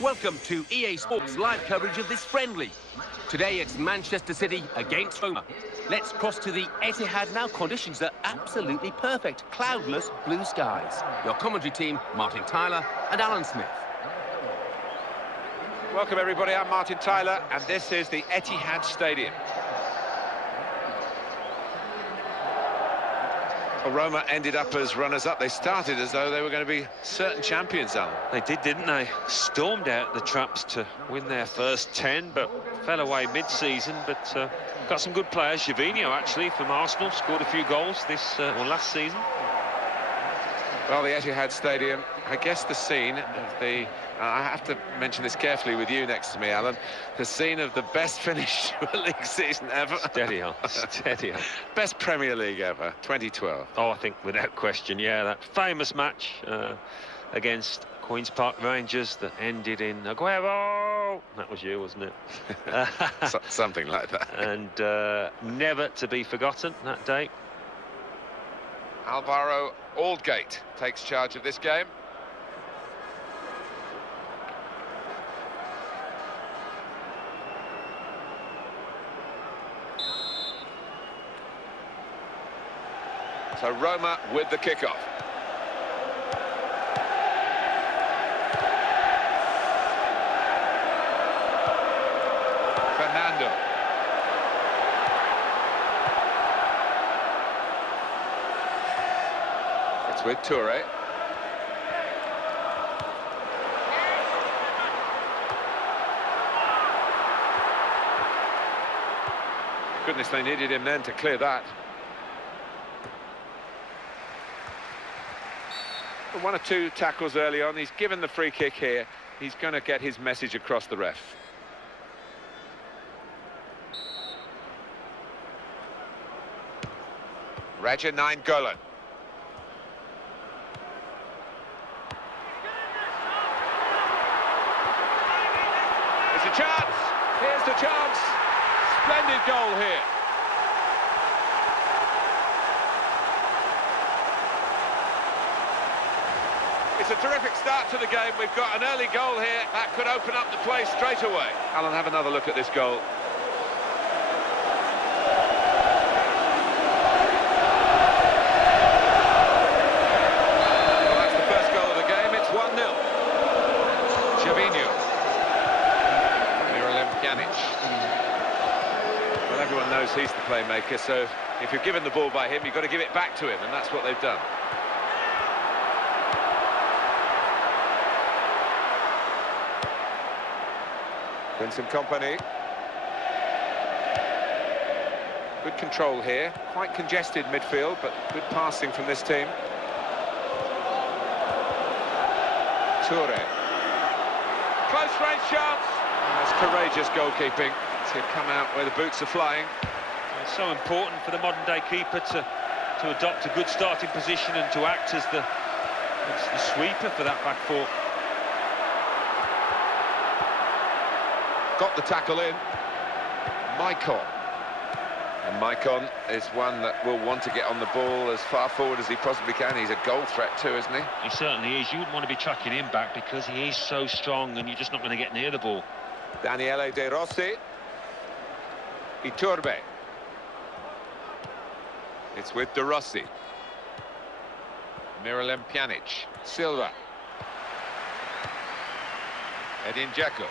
Welcome to EA Sports live coverage of this friendly. Today it's Manchester City against Roma. Let's cross to the Etihad now. Conditions are absolutely perfect. Cloudless blue skies. Your commentary team, Martin Tyler and Alan Smith. Welcome everybody, I'm Martin Tyler and this is the Etihad Stadium. Well, Roma ended up as runners-up. They started as though they were going to be certain champions, Alan. They did, didn't they? Stormed out the traps to win their first 10, but fell away mid-season. But got some good players. Gervinho, actually, from Arsenal, scored a few goals last season. Well, the Etihad Stadium, I guess the scene of the... I have to mention this carefully with you next to me, Alan. The scene of the best finish to a league season ever. Steady on, steady on. Best Premier League ever, 2012. Oh, I think without question, yeah. That famous match against Queen's Park Rangers that ended in Aguero. That was you, wasn't it? Something like that. And never to be forgotten, that day. Alvaro Aldgate takes charge of this game. So Roma with the kickoff. Fernando. It's with Toure. Goodness, they needed him then to clear that. One or two tackles early on. He's given the free kick here. He's going to get his message across the ref. Raja Nainggolan. It's a chance. Here's the chance. Splendid goal here. It's a terrific start to the game. We've got an early goal here. That could open up the play straight away. Alan, have another look at this goal. Well, that's the first goal of the game. It's 1-0. Gervinho. Pjanic. Well, everyone knows he's the playmaker, so if you're given the ball by him, you've got to give it back to him, and that's what they've done. Vincent Kompany. Good control here. Quite congested midfield, but good passing from this team. Toure. Close range chance. That's courageous goalkeeping to come out where the boots are flying. It's so important for the modern-day keeper to adopt a good starting position and to act as the sweeper for that back four. Got the tackle in. Maicon. And Maicon is one that will want to get on the ball as far forward as he possibly can. He's a goal threat too, isn't he? He certainly is. You wouldn't want to be chucking him back because he is so strong and you're just not going to get near the ball. Daniele De Rossi. Iturbe. It's with De Rossi. Miralem Pjanic. Silva. Edin Dzeko.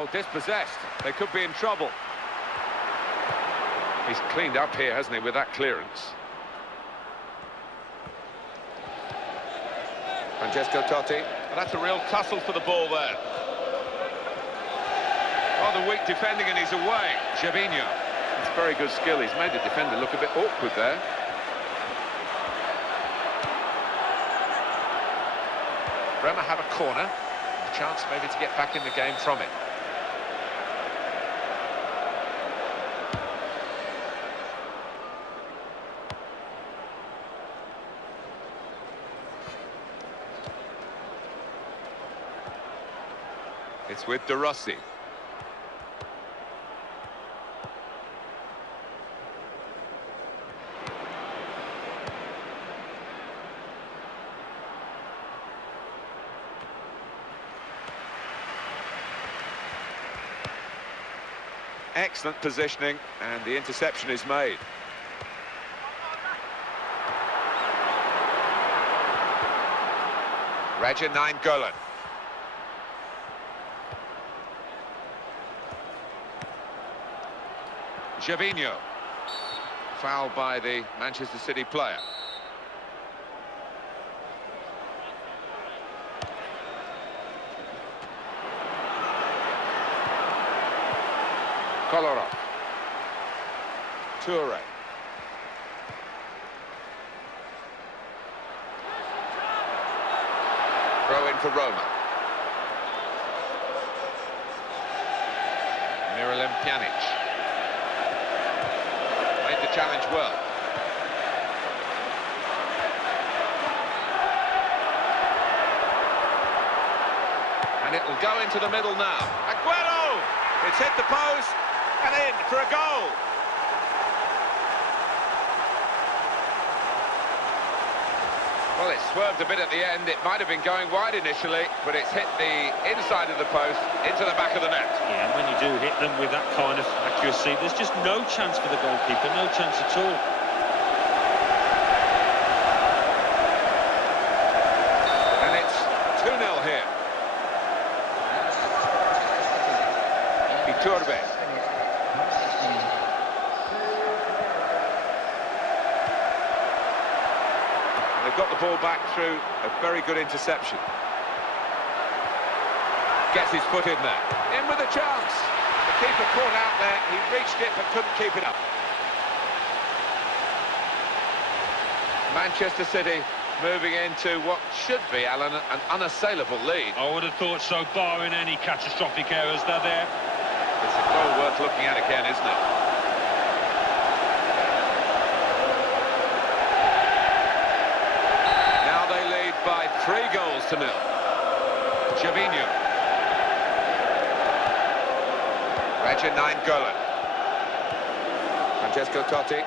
Oh, dispossessed. They could be in trouble. He's cleaned up here, hasn't he, with that clearance. Francesco Totti. Well, that's a real tussle for the ball there. Oh, the weak defending and he's away. Gervinho. It's very good skill. He's made the defender look a bit awkward there. Roma have a corner. A chance maybe to get back in the game from it. It's with De Rossi. Excellent positioning, and the interception is made. Roger 9 Golan. Gervinho. Foul by the Manchester City player. Kolarov. Toure. Throw in for Roma. Miralem Pjanic. Made the challenge well. And it will go into the middle now. Aguero! It's hit the post and in for a goal. Well, it swerved a bit at the end. It might have been going wide initially, but it's hit the inside of the post into the back of the net. Yeah, and when you do hit them with that kind of accuracy, there's just no chance for the goalkeeper, no chance at all. And it's 2-0 here. Iturbe. Got the ball back through a very good interception. Gets his foot in there. In with a chance. The keeper caught out there. He reached it but couldn't keep it up. Manchester City moving into what should be, Alan, an unassailable lead. I would have thought so, barring any catastrophic errors. They're there. It's a goal worth looking at again, isn't it? By 3-0. Gervinho. Roger 9 Golan. Francesco Totti.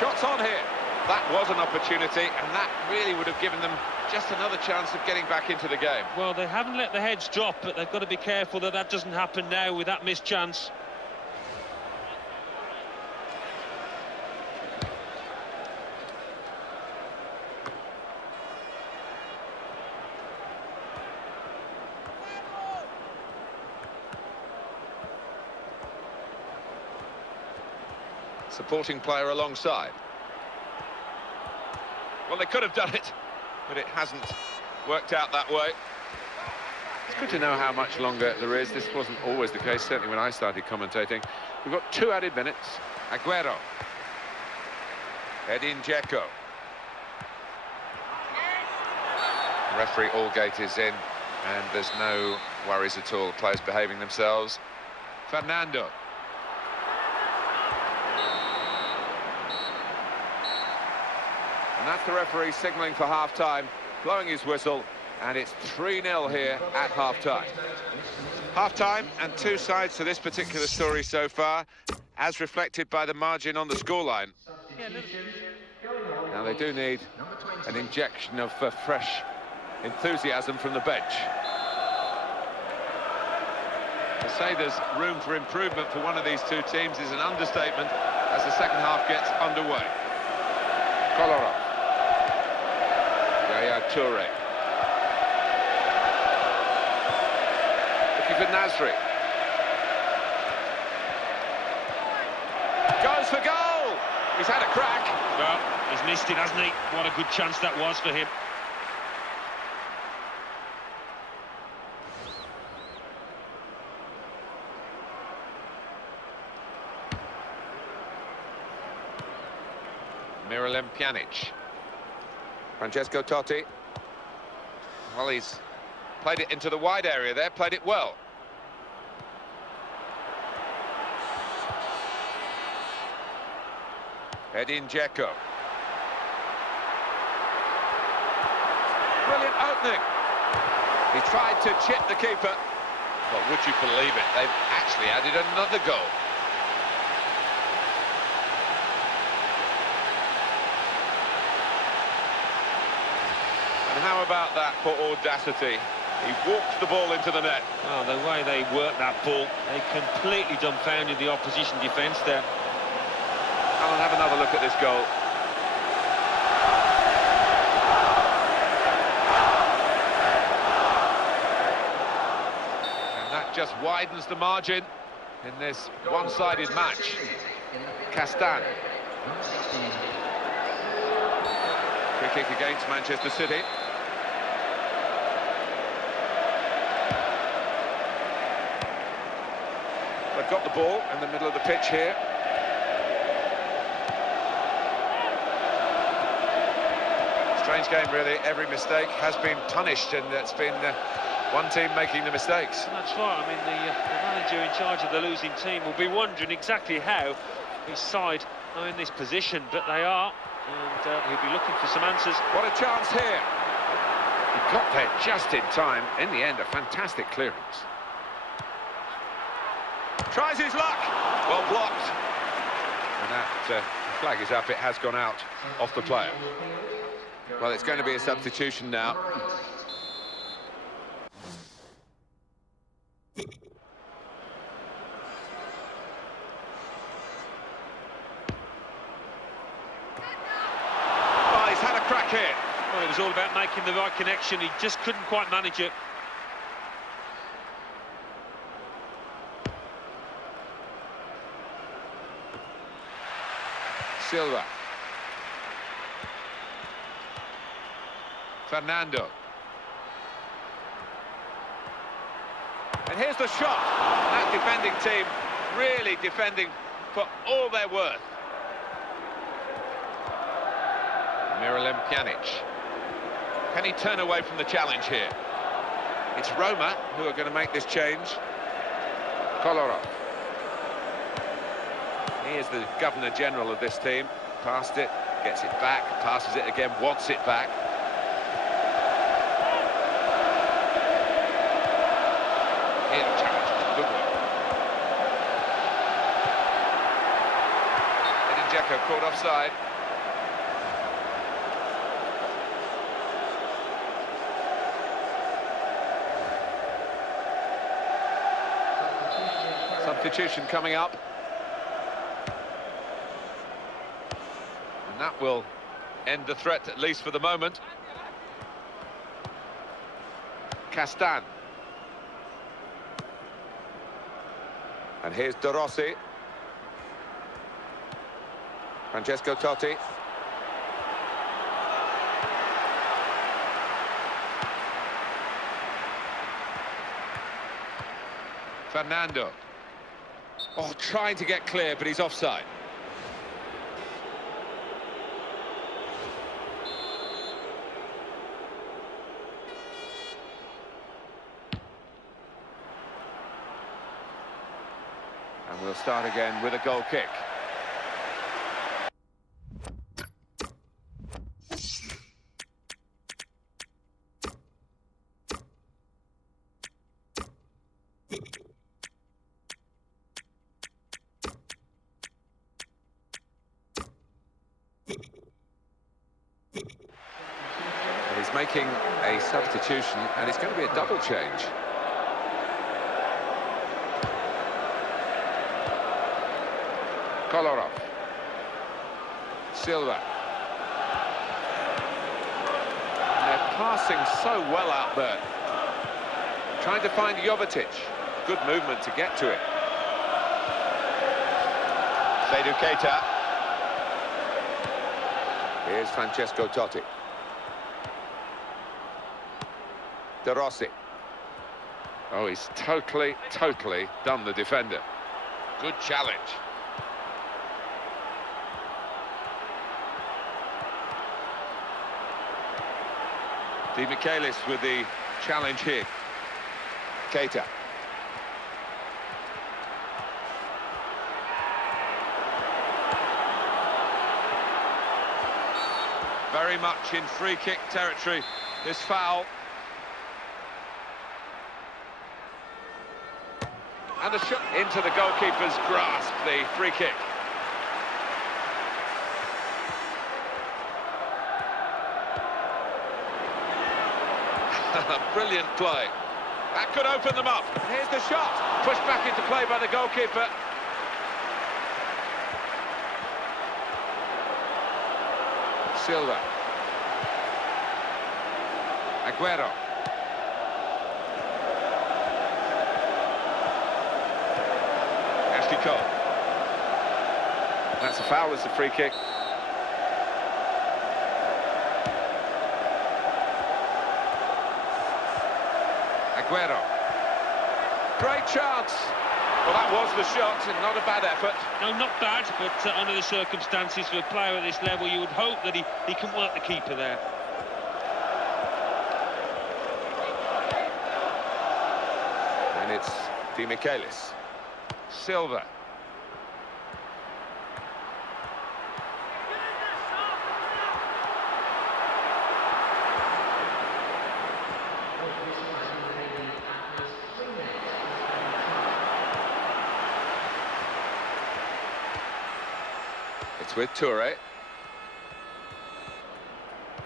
Shots on here. That was an opportunity, and that really would have given them just another chance of getting back into the game. Well, they haven't let the heads drop, but they've got to be careful that that doesn't happen now with that missed chance. Supporting player alongside. Well, they could have done it, but it hasn't worked out that way. It's good to know how much longer there is. This wasn't always the case, certainly when I started commentating. We've got 2 added minutes. Aguero. Edin Dzeko. Referee Allgate is in, and there's no worries at all. Players behaving themselves. Fernando. And that's the referee signalling for half-time, blowing his whistle, and it's 3-0 here at half-time. Half-time and 2 sides to this particular story so far, as reflected by the margin on the scoreline. Now they do need an injection of fresh enthusiasm from the bench. To say there's room for improvement for one of these 2 teams is an understatement as the second half gets underway. Kolarov. Toure. Looking for Nasri. Goes for goal! He's had a crack. Well, he's missed it, hasn't he? What a good chance that was for him. Miralem Pjanic. Francesco Totti. Well, he's played it into the wide area there, played it well. Edin Dzeko. Brilliant opening. He tried to chip the keeper. Well, would you believe it? They've actually added another goal. And how about that for audacity? He walked the ball into the net. Oh, the way they worked that ball, they completely dumbfounded the opposition defence there. Alan, have another look at this goal. And that just widens the margin in this one-sided match. Castan. Free kick against Manchester City. They've got the ball in the middle of the pitch here. Strange game, really. Every mistake has been punished, and it's been one team making the mistakes. That's right. I mean, the manager in charge of the losing team will be wondering exactly how his side are in this position, but they are, and he'll be looking for some answers. What a chance here. He got there just in time. In the end, a fantastic clearance. Tries his luck. Well blocked. And that flag is up. It has gone out off the player. Well, it's going to be a substitution now. Oh, he's had a crack here. Well, it was all about making the right connection. He just couldn't quite manage it. Silva. Fernando. And here's the shot. That defending team really defending for all they're worth. Miralem Pjanic. Can he turn away from the challenge here? It's Roma who are going to make this change. Kolarov. He is the Governor-General of this team. Passed it, gets it back, passes it again, wants it back. Here the challenge, good work. Edin Dzeko caught offside. Substitution coming up. And that will end the threat, at least for the moment. Castan. And here's De Rossi. Francesco Totti. Fernando. Oh, trying to get clear, but he's offside. And we'll start again with a goal kick. He's making a substitution, and it's going to be a double change. Kolarov. Silva. And they're passing so well out there. Trying to find Jovetic. Good movement to get to it. Seydou Keita. Here's Francesco Totti. De Rossi. Oh, he's totally done the defender. Good challenge. Di Michaelis with the challenge here. Keita. Very much in free kick territory, this foul. And the shot into the goalkeeper's grasp, the free kick. Brilliant play. That could open them up. Here's the shot. Pushed back into play by the goalkeeper. Silva. Aguero. Ashley Cole. That's a foul, it's a free kick. Aguero. Great chance. Well, that was the shot, and not a bad effort. No, not bad, but under the circumstances for a player at this level, you would hope that he can work the keeper there. And it's Di Michaelis. Silva. It's with Toure.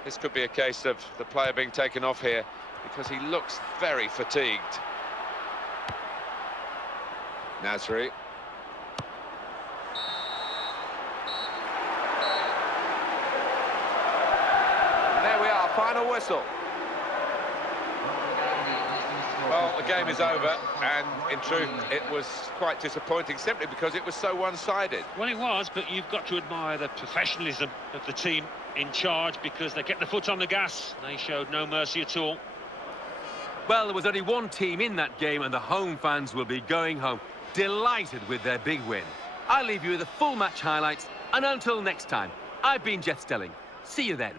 This could be a case of the player being taken off here because he looks very fatigued. Nasri. And there we are, final whistle. Well, the game is over, and in truth, it was quite disappointing simply because it was so one-sided. Well, it was, but you've got to admire the professionalism of the team in charge because they kept the foot on the gas. They showed no mercy at all. Well, there was only one team in that game, and the home fans will be going home delighted with their big win. I'll leave you with the full match highlights, and until next time, I've been Jeff Stelling. See you then.